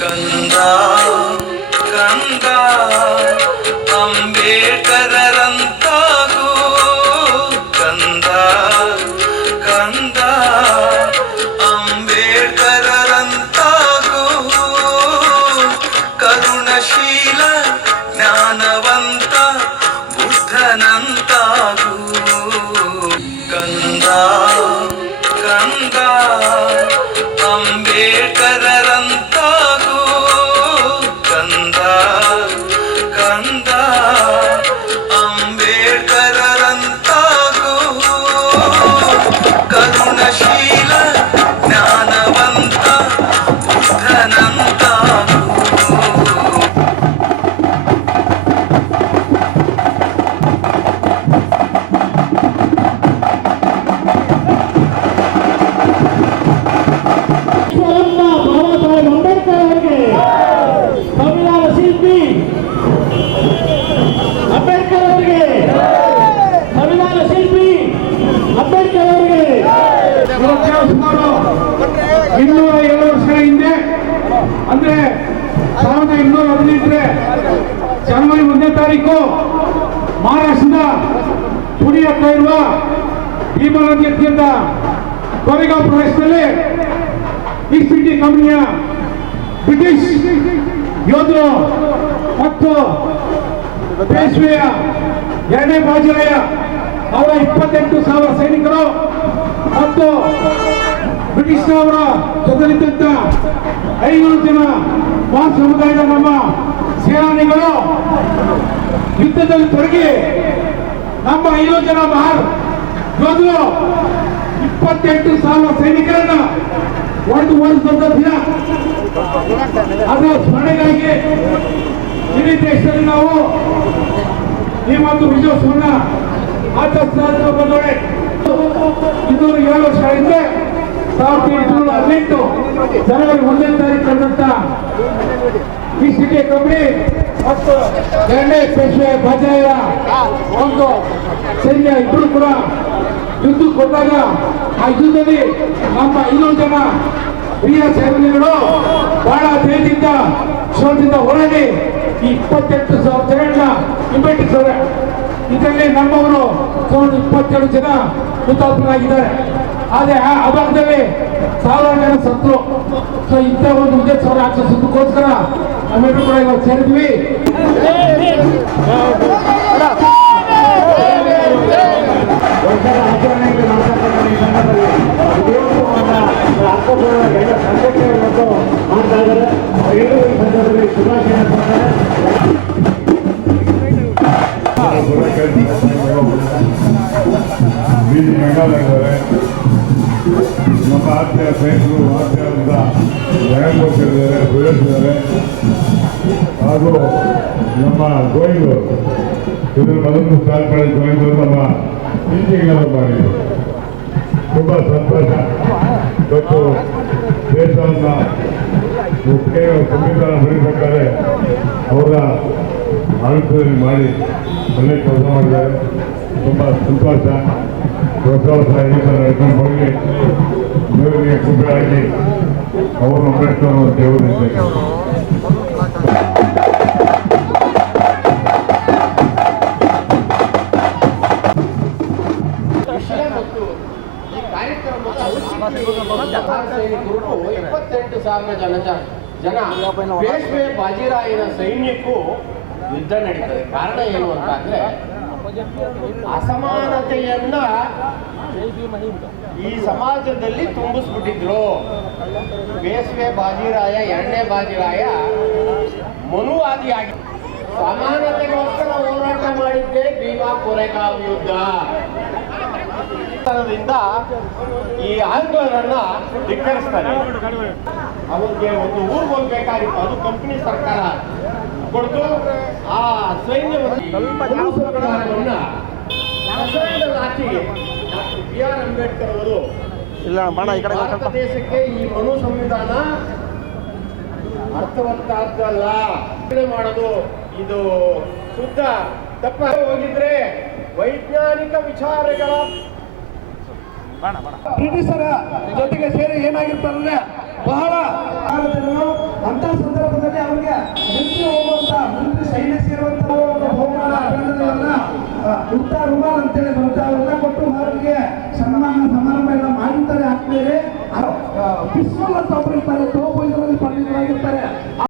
ಕಂದ ಕಂದ ಅಂಬೇಡ್ಕರರಂತಾಗು ಕಂದ ಕಂದ ಅಂಬೇಡ್ಕರರಂತಾಗು ಕರುಣಶೀಲ ಜ್ಞಾನವಂತ ಬುದ್ಧನಂತಾಗು ಕಂದ ಕಂದ ಅಂಬೇಡ್ಕರರಂತಾಗು ಕಂದ ಕಂದ ಅಂಬೇಡ್ಕರರಂತಾಗು ಕರುಣಶೀಲ ಜ್ಞಾನವಂತ ಬುದ್ಧನಂತಾಗು ಇನ್ನೂರ 2 ವರ್ಷಗಳ ಹಿಂದೆ ಅಂದ್ರೆ 1218 ಜನವರಿ 1ನೇ ತಾರೀಕು ಮಹಾರಾಷ್ಟ್ರದ ಪುಣೆ ಹತ್ರ ಇರುವ ಭೀಮಾ ನದಿ ಅತ್ಯಂತ ಕೊರೆಗಾಂವ್ ಪ್ರದೇಶದಲ್ಲಿ ಈಸ್ಟ್ ಇಂಡಿಯಾ ಕಂಪನಿಯ ಬ್ರಿಟಿಷ್ ಯೋಧರು ಮತ್ತು ಪೇಶ್ವೆಯ 2ನೇ ಬಾಜಿರಾಯ ಅವರ 28,000 ಸೈನಿಕರು ಮತ್ತು ಬ್ರಿಟಿಷ್ನವರ ಜೊತೆಲಿದ್ದಂತ 500 ಜನ ಮಾಸ್ ಸಮುದಾಯದ ನಮ್ಮ ಸೇನಾನಿಗಳು ಯುದ್ಧದಲ್ಲಿ ತೊಡಗಿ ನಮ್ಮ 500 ಜನ ಮಹಾರ್ ಯೋಧರು 28,000 ಸೈನಿಕರನ್ನ ಹೊಡೆದು ಓಡಿಸಿದಂತ ದಿನ. ಅದರ ಸ್ಮರಣೆಗಾಗಿ ಇಡೀ ದೇಶದಲ್ಲಿ ನಾವು ಈ ಒಂದು ವಿಜಯೋತ್ಸವನ್ನ ಆಚರಿಸ್ತಾ ಬಂದೋಡೆ 207 ವರ್ಷ ಹಿಂದೆ 1818 ಜನವರಿ 1ನೇ ತಾರೀಕು ನಡೆದಂತ ಈಸ್ಟ್ ಇಂಡಿಯಾ ಕಂಪನಿ ಮತ್ತು 2ನೇ ಪೇಶ್ವೆ ಬಾಜಿರಾಯರ ಒಂದು ಸೈನ್ಯ ಇಬ್ಬರು ಕೂಡ ಯುದ್ಧಕ್ಕೆ ಕೊಟ್ಟಾಗ ಆ ಯುದ್ಧದಲ್ಲಿ ನಮ್ಮ 500 ಜನ ಹಿರಿಯ ಸೇನಾನಿಗಳು ಬಹಳ ಧೈರ್ಯದಿಂದ ಶೋಧದಿಂದ ಹೋರಾಡಿ ಈ 28,000 ಜನರನ್ನ ಹಿಂಬಟ್ಟಿಸಿದ್ದಾರೆ. ಇದರಲ್ಲಿ ನಮ್ಮವರು 22 ಜನ ಹುತಾತ್ಮರಾಗಿದ್ದಾರೆ. ಆದರೆ ಆ ಅಭಾಗದಲ್ಲಿ 1000 ಜನ ಸತ್ರು. ಸೊ ಇಂಥ ಒಂದು ವಿಜಯೋತ್ಸವ ಆಚರಿಸೋದಕ್ಕೋಸ್ಕರ ನಾವೆಲ್ಲರೂ ಕೂಡ ಇವಾಗ ಸೇರಿದ್ವಿ. ನಮ್ಮ ಆತ್ಮೀಯ ಸ್ನೇಹಿತರು ಆತ್ಮೀಯರಿಂದ ಜಯಂತಿದ್ದಾರೆ ಬೆಳೆಸಿದ್ದಾರೆ. ಹಾಗೂ ನಮ್ಮ ಗೋಯಿಂಗರು ಇದರ ಮೊದಲು ಸ್ಟಾರ್ಟ್ ಮಾಡಿ ಗೋಯಿಂಗರು ನಮ್ಮ ಟೀಚಿಂಗ್ನೆಲ್ಲ ಮಾಡಿದರು. ತುಂಬ ಸಂತೋಷ. ಮತ್ತು ದೇಶವನ್ನು ಸಂವಿಧಾನ ಬರೀಬೇಕಾದ್ರೆ ಅವರ ಆಡಳಿತದಲ್ಲಿ ಮಾಡಿ ಒಳ್ಳೆ ಕೆಲಸ ಮಾಡಿದ್ದಾರೆ. ತುಂಬ ಸಂತೋಷ. ಹೊಸ ಹೊಸ ಈ ಥರ ನಡ್ಕೊಂಡು ಹೋಗಿ ದೇವರಿಗೆ ಕೃಪೆ ಆಗಿ ಅವರು ಅಂಬೇಡ್ಕರ್ ದೇವರಿದ್ದಾರೆ. ಈ ಕಾರ್ಯಕ್ರಮ 28,000 ಜನ ಪೇಶ್ವೆ ಬಾಜಿರಾಯನ ಸೈನ್ಯಕ್ಕೂ ಯುದ್ಧ ನಡೀತದೆ. ಕಾರಣ ಏನು ಅಂತ ಅಂದ್ರೆ ಅಸಮಾನತೆಯನ್ನ ಈ ಸಮಾಜದಲ್ಲಿ ತುಂಬಿಸ್ಬಿಟ್ಟಿದ್ರು. ಪೇಶ್ವೆ ಬಾಜಿರಾಯ 2ನೇ ಬಾಜಿರಾಯ ಮನುವಾದಿಯಾಗಿ ಸಮಾನತೆಗೋಸ್ಕರ ಹೋರಾಟ ಮಾಡಿದ್ದೆ ಭೀಮಾ ಕೊರೆಗಾಂವ್ ಯುದ್ಧ. ಈ ಆಂದೋಲನ ಧಿಕ್ಕರಿಸ್ತಾನೆ. ಅವರಿಗೆ ಒಂದು ಊರು ಹೋಗ್ಬೇಕಾಗಿತ್ತು, ಅದು ಕಂಪನಿ ಸರ್ಕಾರ ಕೊಡ್ತು. ಆ ಸೈನ್ಯವನ್ನ ಆಚೆಗೆ BR ಅಂಬೇಡ್ಕರ್ ಅವರು ಭಾರತ ದೇಶಕ್ಕೆ ಈ ಮನು ಸಂವಿಧಾನ ಅರ್ಥವಂತ ಅಲ್ಲ ಮಾಡೋದು ಇದು ಶುದ್ಧ ತಪ್ಪ ಹೋಗಿದ್ರೆ ವೈಜ್ಞಾನಿಕ ವಿಚಾರಗಳ ಬ್ರಿಟಿಷರ ಜೊತೆಗೆ ಸೇರಿ ಏನಾಗಿರ್ತಾರಂದ್ರೆ ಬಹಳ ಅಂತ ಆದ್ಮೇಲೆ ಬಿಸ್ಮಲ್ ಅಂತ ಒಬ್ರು ಇರ್ತಾರೆ, ತೋಪು ಇದರಲ್ಲಿ ಪಂಡಿತರಾಗಿರ್ತಾರೆ.